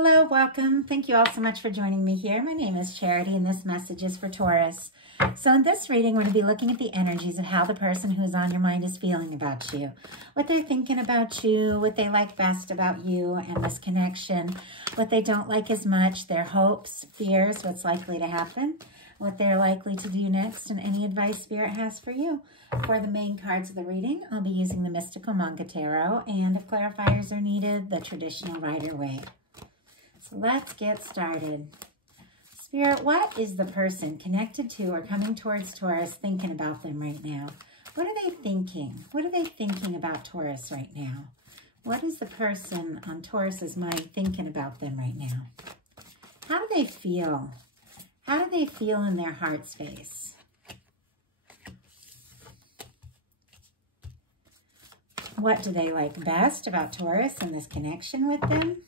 Hello, welcome. Thank you all so much for joining me here. My name is Charity and this message is for Taurus. So in this reading, we're going to be looking at the energies of how the person who is on your mind is feeling about you, what they're thinking about you, what they like best about you and this connection, what they don't like as much, their hopes, fears, what's likely to happen, what they're likely to do next, and any advice Spirit has for you. For the main cards of the reading, I'll be using the Mystical Manga Tarot, and if clarifiers are needed, the traditional Rider-Waite. So let's get started. Spirit, what is the person connected to or coming towards Taurus thinking about them right now? What are they thinking? What are they thinking about Taurus right now? What is the person on Taurus's mind thinking about them right now? How do they feel? How do they feel in their heart space? What do they like best about Taurus and this connection with them?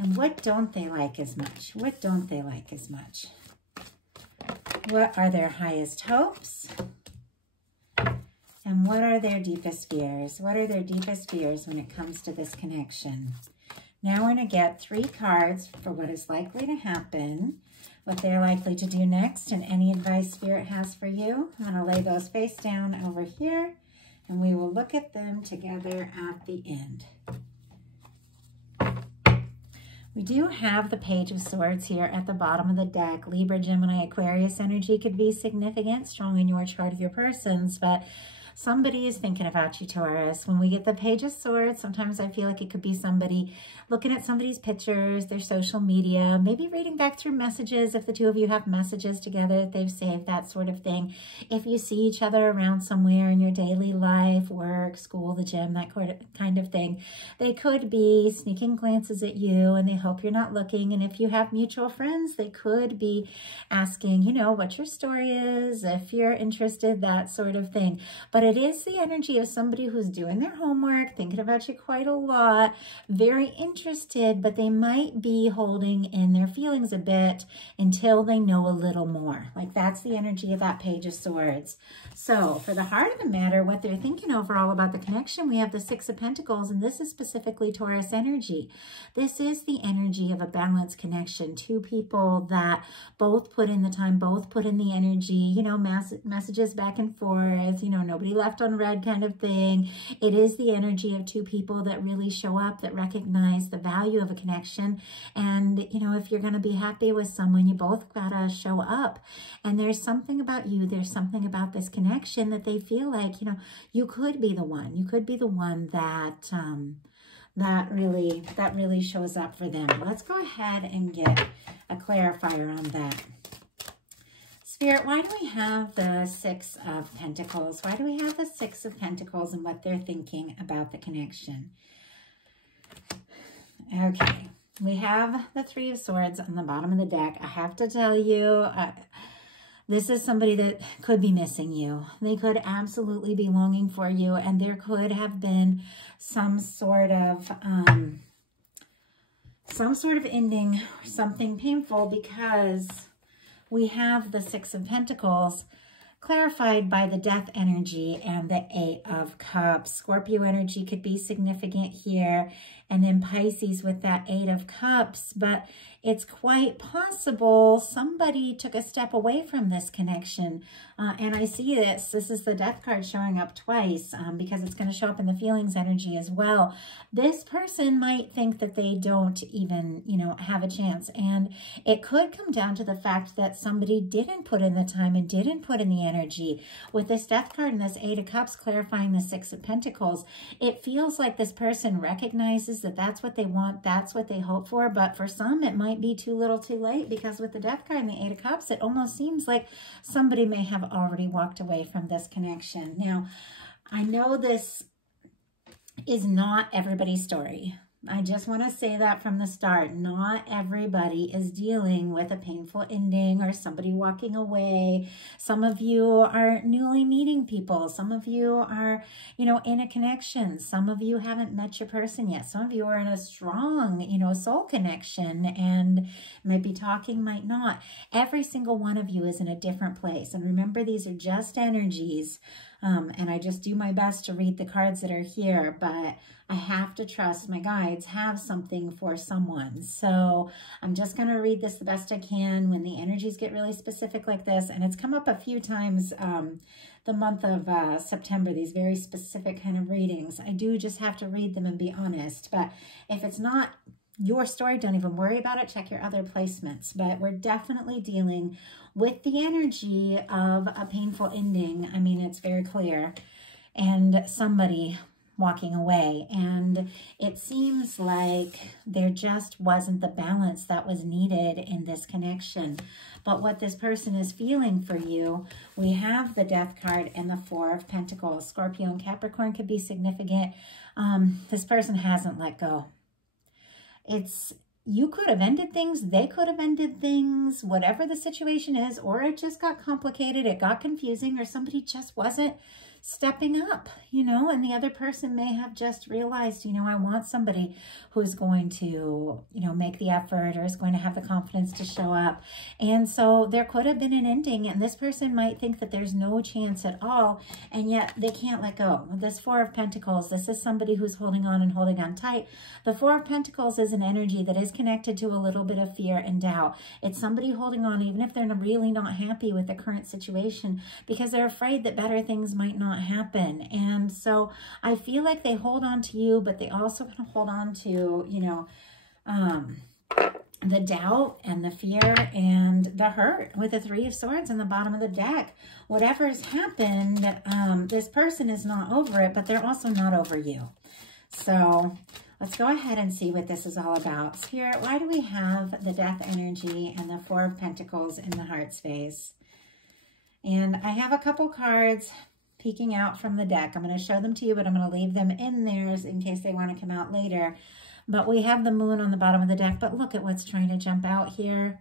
And what don't they like as much? What don't they like as much? What are their highest hopes? And what are their deepest fears? What are their deepest fears when it comes to this connection? Now we're going to get 3 cards for what is likely to happen, what they're likely to do next, and any advice Spirit has for you. I'm going to lay those face down over here, and we will look at them together at the end. We do have the Page of Swords here at the bottom of the deck. Libra, Gemini, Aquarius energy could be significant, strong in your chart of your persons, but somebody is thinking about you, Taurus. When we get the Page of Swords, sometimes I feel like it could be somebody looking at somebody's pictures, their social media, maybe reading back through messages if the two of you have messages together that they've saved, that sort of thing. If you see each other around somewhere in your daily life, work, school, the gym, that kind of thing, they could be sneaking glances at you and they hope you're not looking. And if you have mutual friends, they could be asking, you know, what your story is, if you're interested, that sort of thing. But it is the energy of somebody who's doing their homework, thinking about you quite a lot, very interested, but they might be holding in their feelings a bit until they know a little more. Like that's the energy of that Page of Swords. So for the heart of the matter, what they're thinking overall about the connection, we have the 6 of Pentacles, and this is specifically Taurus energy. This is the energy of a balanced connection. 2 people that both put in the time, both put in the energy, you know, messages back and forth, you know, nobody left on red kind of thing. It is the energy of 2 people that really show up, that recognize the value of a connection. And, you know, if you're going to be happy with someone, you both got to show up. And there's something about you, there's something about this connection that they feel like, you know, you could be the one. You could be the one that, that really shows up for them. Let's go ahead and get a clarifier on that. Spirit, why do we have the 6 of Pentacles? Why do we have the 6 of Pentacles and what they're thinking about the connection? Okay, we have the 3 of Swords on the bottom of the deck. I have to tell you, this is somebody that could be missing you. They could absolutely be longing for you, and there could have been some sort of ending, or something painful, because we have the 6 of Pentacles clarified by the Death energy and the 8 of Cups. Scorpio energy could be significant here, and then Pisces with that 8 of Cups. But it's quite possible somebody took a step away from this connection. And I see this. This is the Death card showing up twice because it's going to show up in the feelings energy as well. This person might think that they don't even, you know, have a chance. And it could come down to the fact that somebody didn't put in the time and didn't put in the energy. With this Death card and this 8 of Cups clarifying the 6 of Pentacles, it feels like this person recognizes that that's what they want, that's what they hope for. But for some, it might be too little too late, because with the Death card and the 8 of Cups, it almost seems like somebody may have already walked away from this connection. Now, I know this is not everybody's story. I just want to say that from the start. Not everybody is dealing with a painful ending or somebody walking away. Some of you are newly meeting people. Some of you are, you know, in a connection. Some of you haven't met your person yet. Some of you are in a strong, you know, soul connection and might be talking, might not. Every single one of you is in a different place. And remember, these are just energies. And I just do my best to read the cards that are here, but I have to trust my guides have something for someone. So I'm just going to read this the best I can when the energies get really specific like this. And it's come up a few times the month of September, these very specific kind of readings. I do just have to read them and be honest. But if it's not your story, don't even worry about it. Check your other placements. But we're definitely dealing with the energy of a painful ending. I mean, it's very clear. And somebody walking away. And it seems like there just wasn't the balance that was needed in this connection. But what this person is feeling for you, we have the Death card and the Four of Pentacles. Scorpio and Capricorn could be significant. This person hasn't let go. You could have ended things, they could have ended things, whatever the situation is, or it just got complicated, it got confusing, or somebody just wasn't stepping up, you know, and the other person may have just realized, you know, I want somebody who's going to, you know, make the effort or is going to have the confidence to show up. And so there could have been an ending, and this person might think that there's no chance at all, and yet they can't let go. This Four of Pentacles, this is somebody who's holding on and holding on tight. The Four of Pentacles is an energy that is connected to a little bit of fear and doubt. It's somebody holding on even if they're really not happy with the current situation because they're afraid that better things might not happen. And so I feel like they hold on to you, but they also kind of hold on to, you know, the doubt and the fear and the hurt with the Three of Swords in the bottom of the deck. Whatever's happened, this person is not over it, but they're also not over you. So let's go ahead and see what this is all about. Spirit, why do we have the Death energy and the Four of Pentacles in the heart space? And I have a couple cards peeking out from the deck. I'm going to show them to you, but I'm going to leave them in theirs in case they want to come out later. But we have the Moon on the bottom of the deck, but look at what's trying to jump out here.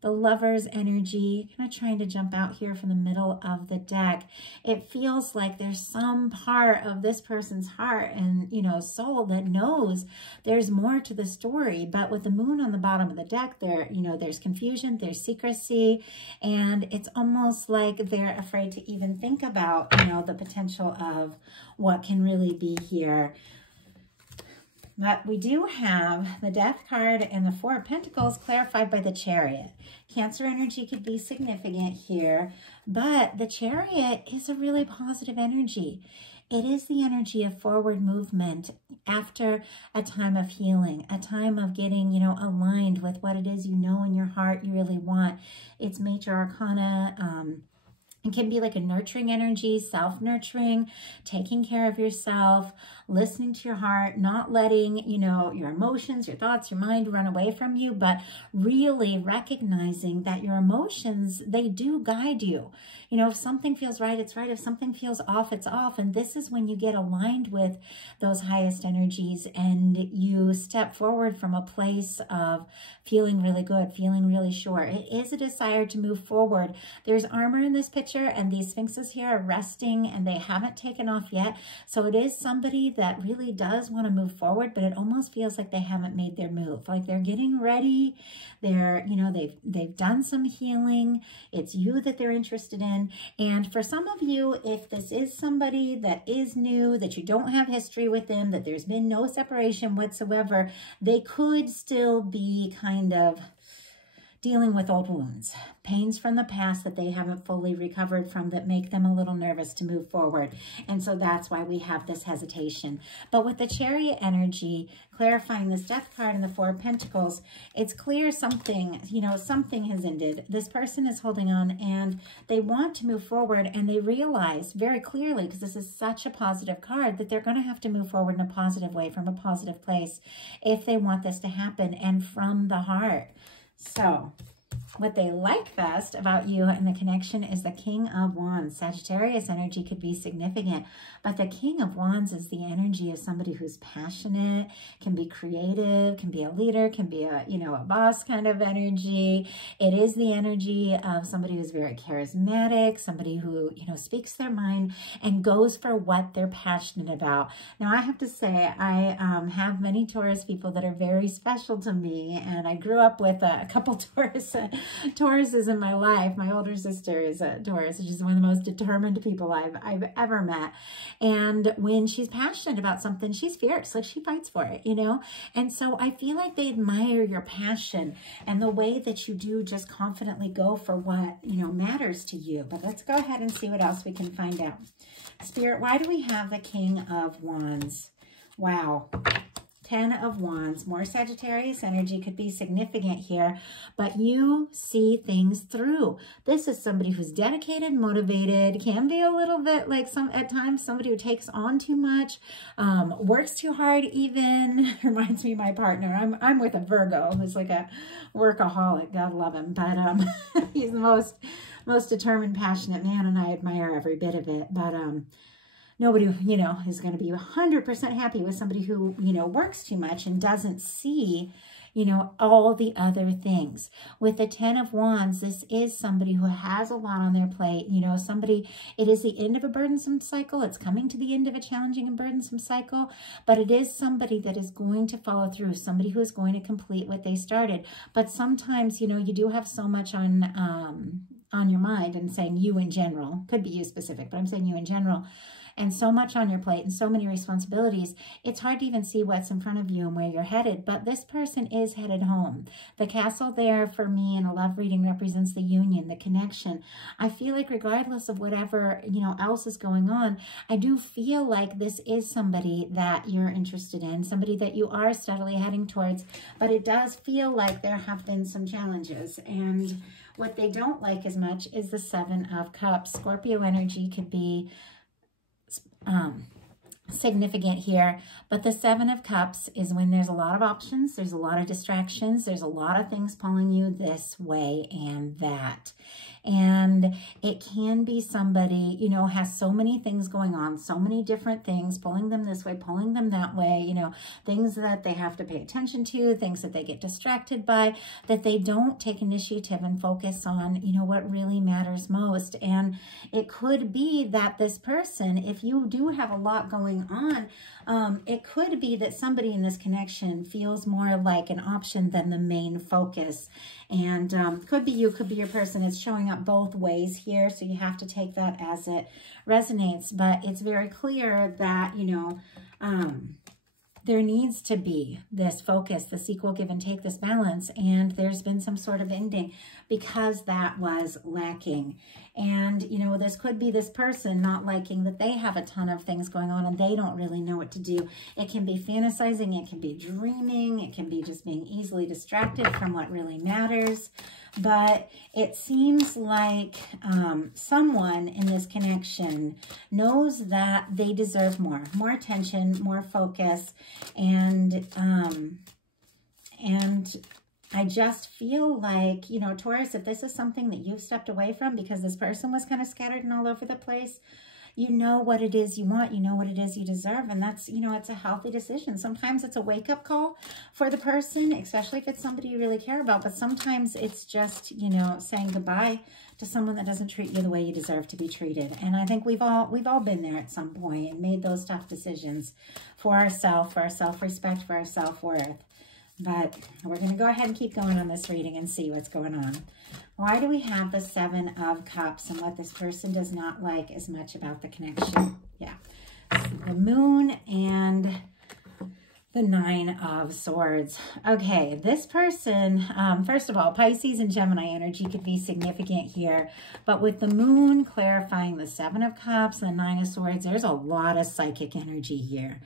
The Lover's energy kind of trying to jump out here from the middle of the deck. It feels like there's some part of this person's heart and, you know, soul that knows there's more to the story. But with the Moon on the bottom of the deck, there, you know, there's confusion, there's secrecy, and it's almost like they're afraid to even think about, you know, the potential of what can really be here. But we do have the Death card and the Four of Pentacles clarified by the Chariot. Cancer energy could be significant here, but the Chariot is a really positive energy. It is the energy of forward movement after a time of healing, a time of getting, you know, aligned with what it is you know in your heart you really want. It's Major Arcana. It can be like a nurturing energy, self-nurturing, taking care of yourself, listening to your heart, not letting, you know, your emotions, your thoughts, your mind run away from you, but really recognizing that your emotions, they do guide you. You know, if something feels right, it's right. If something feels off, it's off. And this is when you get aligned with those highest energies and you step forward from a place of feeling really good, feeling really sure. It is a desire to move forward. There's armor in this picture, and these sphinxes here are resting and they haven't taken off yet. So it is somebody that really does want to move forward, but it almost feels like they haven't made their move. Like they're getting ready. They're, you know, they've done some healing. It's you that they're interested in. And for some of you, if this is somebody that is new, that you don't have history with them, that there's been no separation whatsoever, they could still be kind of dealing with old wounds, pains from the past that they haven't fully recovered from that make them a little nervous to move forward. And so that's why we have this hesitation. But with the Chariot energy, clarifying this Death card and the Four of Pentacles, it's clear something, you know, something has ended. This person is holding on and they want to move forward, and they realize very clearly, because this is such a positive card, that they're going to have to move forward in a positive way, from a positive place, if they want this to happen, and from the heart. So what they like best about you and the connection is the King of Wands. Sagittarius energy could be significant, but the King of Wands is the energy of somebody who's passionate, can be creative, can be a leader, can be a, you know, a boss kind of energy. It is the energy of somebody who's very charismatic, somebody who, you know, speaks their mind and goes for what they're passionate about. Now, I have to say, I have many Taurus people that are very special to me, and I grew up with a couple Taurus Taurus is in my life. My older sister is a Taurus. She's one of the most determined people I've ever met. And when she's passionate about something, she's fierce. Like, she fights for it, you know? And so I feel like they admire your passion and the way that you do just confidently go for what, you know, matters to you. But let's go ahead and see what else we can find out. Spirit, why do we have the King of Wands? Wow. 10 of Wands, more Sagittarius energy could be significant here, but you see things through. This is somebody who's dedicated, motivated, can be a little bit like at times somebody who takes on too much, works too hard even. Reminds me of my partner. I'm with a Virgo who's like a workaholic, God love him, but he's the most determined, passionate man, and I admire every bit of it, but nobody, you know, is going to be 100% happy with somebody who, you know, works too much and doesn't see, you know, all the other things. With the 10 of Wands, this is somebody who has a lot on their plate. You know, it is the end of a burdensome cycle. It's coming to the end of a challenging and burdensome cycle, but it is somebody that is going to follow through, somebody who is going to complete what they started. But sometimes, you know, you do have so much on your mind, and saying you in general, could be you specific, but I'm saying you in general, and so much on your plate and so many responsibilities, it's hard to even see what's in front of you and where you're headed. But this person is headed home. The castle there for me in a love reading represents the union, the connection. I feel like regardless of whatever, you know, else is going on, I do feel like this is somebody that you're interested in, somebody that you are steadily heading towards. But it does feel like there have been some challenges, and what they don't like as much is the 7 of Cups. Scorpio energy could be significant here, but the 7 of Cups is when there's a lot of options, there's a lot of distractions, there's a lot of things pulling you this way and that. And it can be somebody, you know, has so many things going on, so many different things, pulling them this way, pulling them that way, you know, things that they have to pay attention to, things that they get distracted by, that they don't take initiative and focus on, you know, what really matters most. And it could be that this person, if you do have a lot going on, it could be that somebody in this connection feels more like an option than the main focus. And could be you, could be your person. It's showing up both ways here, so you have to take that as it resonates. But it's very clear that, you know, there needs to be this focus, this equal give and take, this balance, and there's been some sort of ending because that was lacking. And, you know, this could be this person not liking that they have a ton of things going on and they don't really know what to do. It can be fantasizing, it can be dreaming, it can be just being easily distracted from what really matters. But it seems like someone in this connection knows that they deserve more attention, more focus, and I just feel like, you know, Taurus, if this is something that you've stepped away from because this person was kind of scattered and all over the place, you know what it is you want, you know what it is you deserve, and that's, you know, it's a healthy decision. Sometimes it's a wake-up call for the person, especially if it's somebody you really care about, but sometimes it's just, you know, saying goodbye to someone that doesn't treat you the way you deserve to be treated. And I think we've all been there at some point and made those tough decisions for ourselves, for our self-respect, for our self-worth. But we're going to go ahead and keep going on this reading and see what's going on. Why do we have the 7 of Cups and what this person does not like as much about the connection? Yeah. The Moon and the 9 of Swords. Okay, this person, first of all, Pisces and Gemini energy could be significant here. But with the Moon clarifying the 7 of Cups and the 9 of Swords, there's a lot of psychic energy here.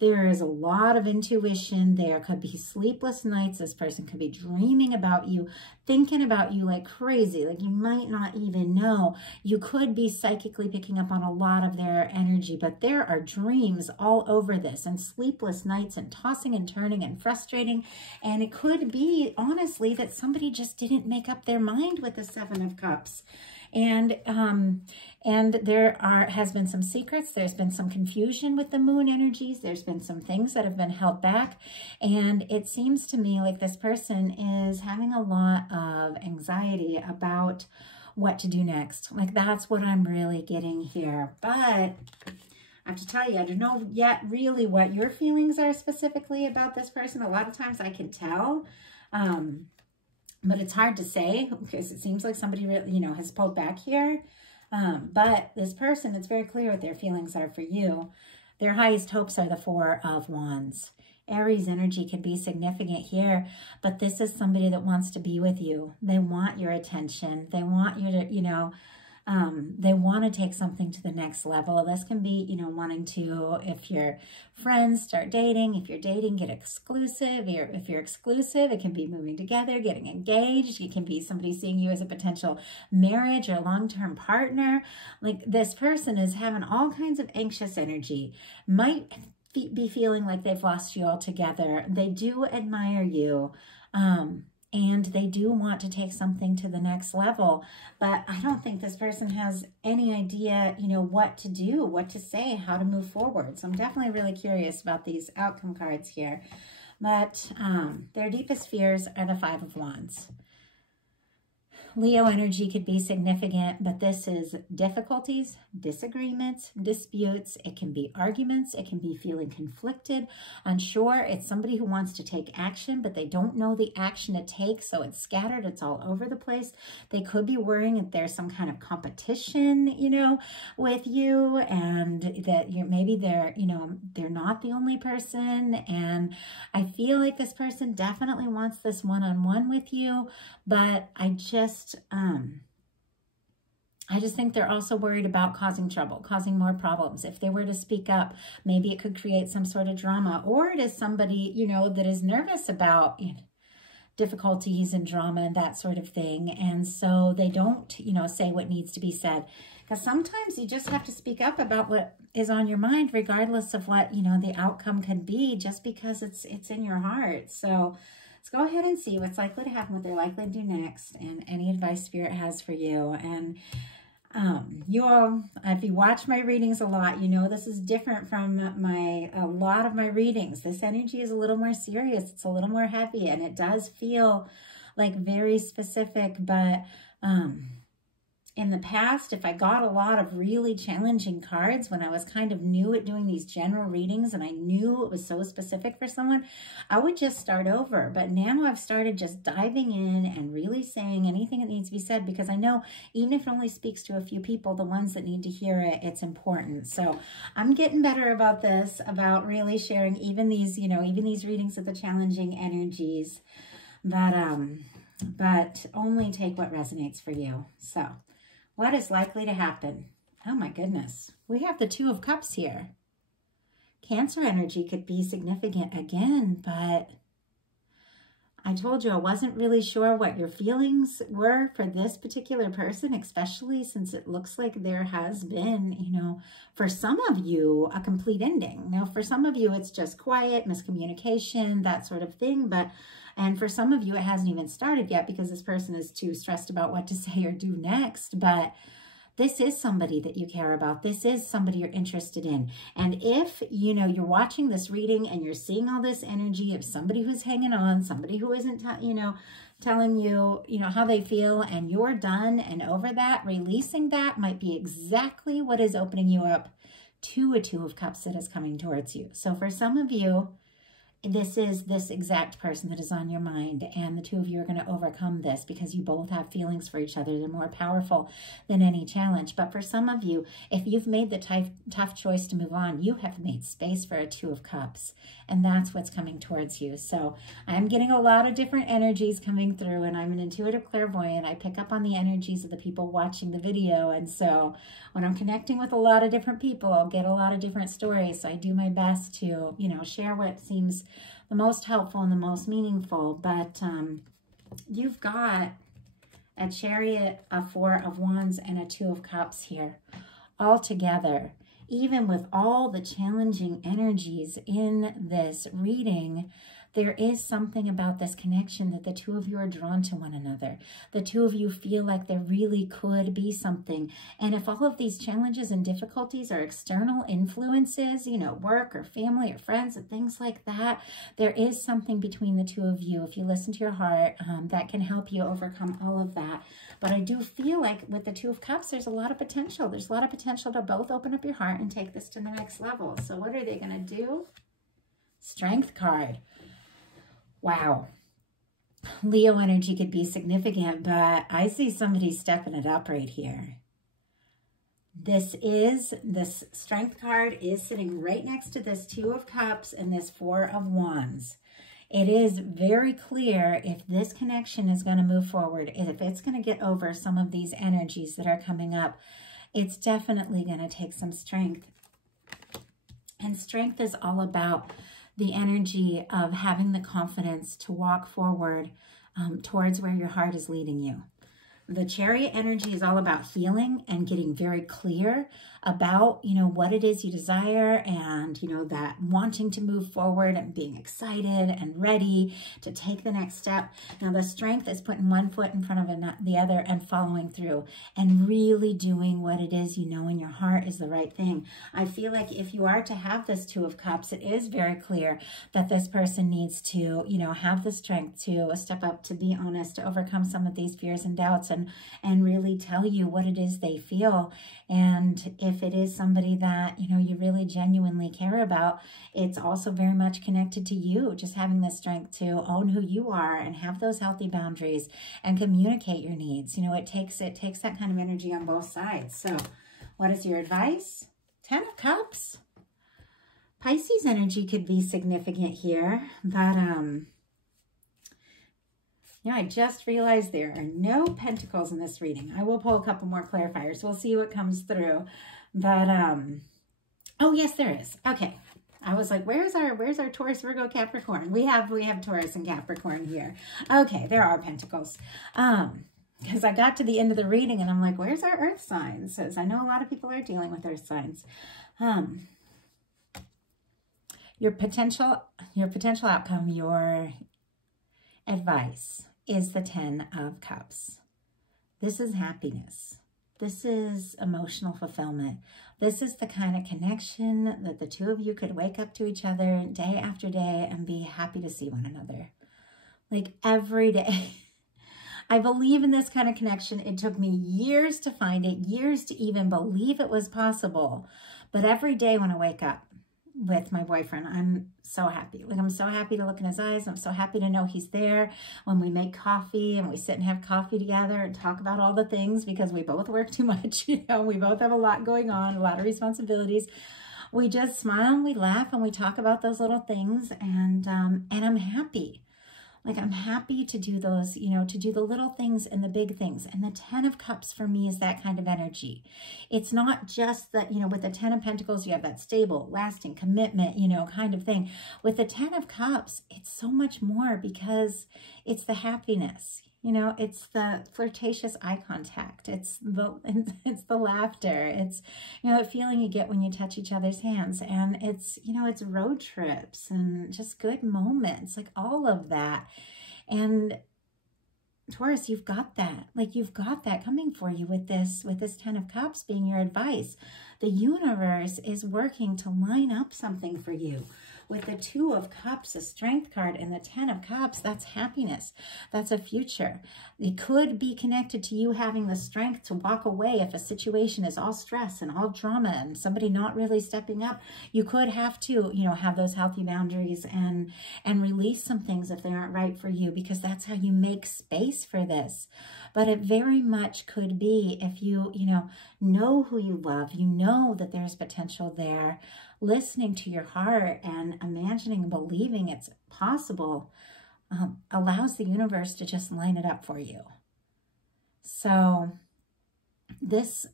There is a lot of intuition. There could be sleepless nights. This person could be dreaming about you, thinking about you like crazy, like you might not even know. You could be psychically picking up on a lot of their energy, but there are dreams all over this and sleepless nights and tossing and turning and frustrating. And it could be, honestly, that somebody just didn't make up their mind with the 7 of Cups. And there has been some secrets. There's been some confusion with the Moon energies. There's been some things that have been held back. And it seems to me like this person is having a lot of anxiety about what to do next. Like, that's what I'm really getting here. But I have to tell you, I don't know yet really what your feelings are specifically about this person. A lot of times I can tell. But it's hard to say because it seems like somebody really, you know, has pulled back here. But this person, it's very clear what their feelings are for you. Their highest hopes are the Four of Wands. Aries energy can be significant here, but this is somebody that wants to be with you. They want your attention. They want you to, you know, they want to take something to the next level. This can be, you know, wanting to, if you're friends, start dating. If you're dating, get exclusive. If you're exclusive, it can be moving together, getting engaged. It can be somebody seeing you as a potential marriage or long-term partner. Like this person is having all kinds of anxious energy. Might be feeling like they've lost you altogether. They do admire you. And they do want to take something to the next level, but I don't think this person has any idea, you know, what to do, what to say, how to move forward. So I'm definitely really curious about these outcome cards here. But their deepest fears are the Five of Wands. Leo energy could be significant, but this is difficulties, disagreements, disputes. It can be arguments. It can be feeling conflicted, unsure. It's somebody who wants to take action, but they don't know the action to take, so it's scattered. It's all over the place. They could be worrying that there's some kind of competition, you know, with you, and that maybe they're, you know, they're not the only person. And I feel like this person definitely wants this one-on-one with you, but I just think they're also worried about causing trouble, causing more problems. If they were to speak up, maybe it could create some sort of drama, or it is somebody, you know, that is nervous about, you know, difficulties and drama and that sort of thing. And so they don't, you know, say what needs to be said. Because sometimes you just have to speak up about what is on your mind, regardless of what, you know, the outcome could be, just because it's in your heart. So let's go ahead and see what's likely to happen, what they're likely to do next, and any advice Spirit has for you. And you all, if you watch my readings a lot, you know this is different from a lot of my readings. This energy is a little more serious. It's a little more heavy, and it does feel like very specific. But in the past, if I got a lot of really challenging cards when I was kind of new at doing these general readings and I knew it was so specific for someone, I would just start over. But now I've started just diving in and really saying anything that needs to be said, because I know even if it only speaks to a few people, the ones that need to hear it, it's important. So I'm getting better about this, about really sharing even these, you know, even these readings with the challenging energies, but only take what resonates for you. So what is likely to happen? Oh my goodness. We have the Two of Cups here. Cancer energy could be significant again, but I told you I wasn't really sure what your feelings were for this particular person, especially since it looks like there has been, you know, for some of you, a complete ending. Now, for some of you, it's just quiet, miscommunication, that sort of thing. And for some of you, it hasn't even started yet because this person is too stressed about what to say or do next. But this is somebody that you care about. This is somebody you're interested in. And if, you know, you're watching this reading and you're seeing all this energy of somebody who's hanging on, somebody who isn't, you know, telling you, you know, how they feel, and you're done and over that, releasing that might be exactly what is opening you up to a Two of Cups that is coming towards you. So for some of you, this is this exact person that is on your mind, and the two of you are going to overcome this because you both have feelings for each other. They're more powerful than any challenge. But for some of you, if you've made the tough choice to move on, you have made space for a Two of Cups, and that's what's coming towards you. So I'm getting a lot of different energies coming through, and I'm an intuitive clairvoyant. I pick up on the energies of the people watching the video, and so when I'm connecting with a lot of different people, I'll get a lot of different stories. So I do my best to, you know, share what seems the most helpful and the most meaningful. But you've got a Chariot, a Four of Wands, and a Two of Cups here all together. Even with all the challenging energies in this reading, there is something about this connection that the two of you are drawn to one another. The two of you feel like there really could be something. And if all of these challenges and difficulties are external influences, you know, work or family or friends and things like that, there is something between the two of you, if you listen to your heart, that can help you overcome all of that. But I do feel like with the Two of Cups, there's a lot of potential. There's a lot of potential to both open up your heart and take this to the next level. So what are they going to do? Strength card. Wow. Leo energy could be significant, but I see somebody stepping it up right here. This Strength card is sitting right next to this Two of Cups and this Four of Wands. It is very clear if this connection is going to move forward, if it's going to get over some of these energies that are coming up, it's definitely going to take some strength. And strength is all about the energy of having the confidence to walk forward towards where your heart is leading you. The Chariot energy is all about healing and getting very clear about, what it is you desire and, that wanting to move forward and being excited and ready to take the next step. Now, the Strength is putting one foot in front of the other and following through and really doing what it is in your heart is the right thing. I feel like if you are to have this Two of Cups, it is very clear that this person needs to, have the strength to step up, to be honest, to overcome some of these fears and doubts and really tell you what it is they feel. And if it is somebody that, you really genuinely care about, it's also very much connected to you, just having the strength to own who you are and have those healthy boundaries and communicate your needs. It takes that kind of energy on both sides. So what is your advice? 10 of Cups. Pisces energy could be significant here, but yeah, I just realized there are no pentacles in this reading. I will pull a couple more clarifiers. We'll see what comes through. But, oh, yes, there is. Okay. I was like, where's our Taurus, Virgo, Capricorn? We have Taurus and Capricorn here. Okay, there are pentacles. Because I got to the end of the reading and I'm like, where's our earth signs? As I know a lot of people are dealing with earth signs. Your potential outcome, your advice is the 10 of Cups. This is happiness. This is emotional fulfillment. This is the kind of connection that the two of you could wake up to each other day after day and be happy to see one another. Like every day. I believe in this kind of connection. It took me years to find it, years to even believe it was possible. But every day when I wake up with my boyfriend, I'm so happy. Like, I'm so happy to look in his eyes. I'm so happy to know he's there when we make coffee and we sit and have coffee together and talk about all the things, because we both work too much. We both have a lot going on, a lot of responsibilities. We just smile and we laugh and we talk about those little things, and I'm happy. Like, I'm happy to do those, to do the little things and the big things. And the 10 of Cups for me is that kind of energy. It's not just that, with the 10 of Pentacles, you have that stable, lasting commitment, kind of thing. With the 10 of Cups, it's so much more, because it's the happiness. It's the flirtatious eye contact. It's the laughter. It's, the feeling you get when you touch each other's hands. And it's, it's road trips and just good moments, like all of that. And Taurus, you've got that. Like, you've got that coming for you with this 10 of Cups being your advice. The universe is working to line up something for you. With the 2 of Cups, a Strength card, and the 10 of Cups, that's happiness. That's a future. It could be connected to you having the strength to walk away if a situation is all stress and all drama and somebody not really stepping up. You could have to, have those healthy boundaries and release some things if they aren't right for you, because that's how you make space for this. But it very much could be if you, know who you love, that there's potential there, listening to your heart and imagining and believing it's possible allows the universe to just line it up for you. So this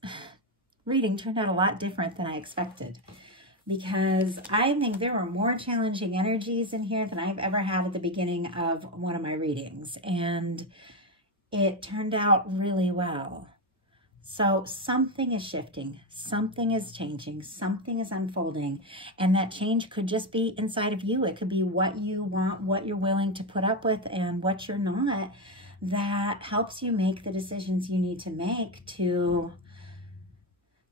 reading turned out a lot different than I expected, because I think there were more challenging energies in here than I've ever had at the beginning of one of my readings, and it turned out really well. So something is shifting, something is changing, something is unfolding, and that change could just be inside of you. It could be what you want, what you're willing to put up with, and what you're not, that helps you make the decisions you need to make to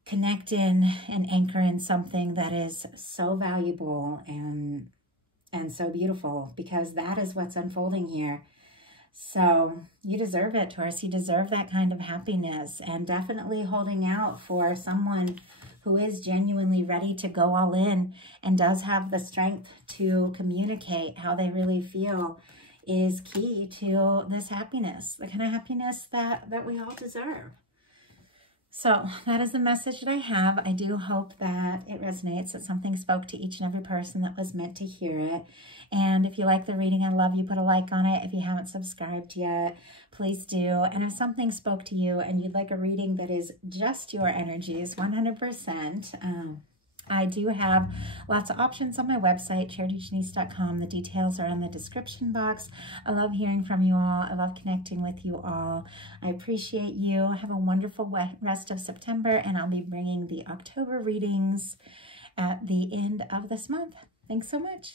connect in and anchor in something that is so valuable and so beautiful, because that is what's unfolding here. So you deserve it, Taurus. You deserve that kind of happiness, and definitely holding out for someone who is genuinely ready to go all in and does have the strength to communicate how they really feel is key to this happiness, the kind of happiness that we all deserve. So that is the message that I have. I do hope that it resonates, that something spoke to each and every person that was meant to hear it. And if you like the reading, I love you. Put a like on it. If you haven't subscribed yet, please do. And if something spoke to you and you'd like a reading that is just your energies, 100%, I do have lots of options on my website, charityjanice.com. The details are in the description box. I love hearing from you all. I love connecting with you all. I appreciate you. Have a wonderful rest of September, and I'll be bringing the October readings at the end of this month. Thanks so much.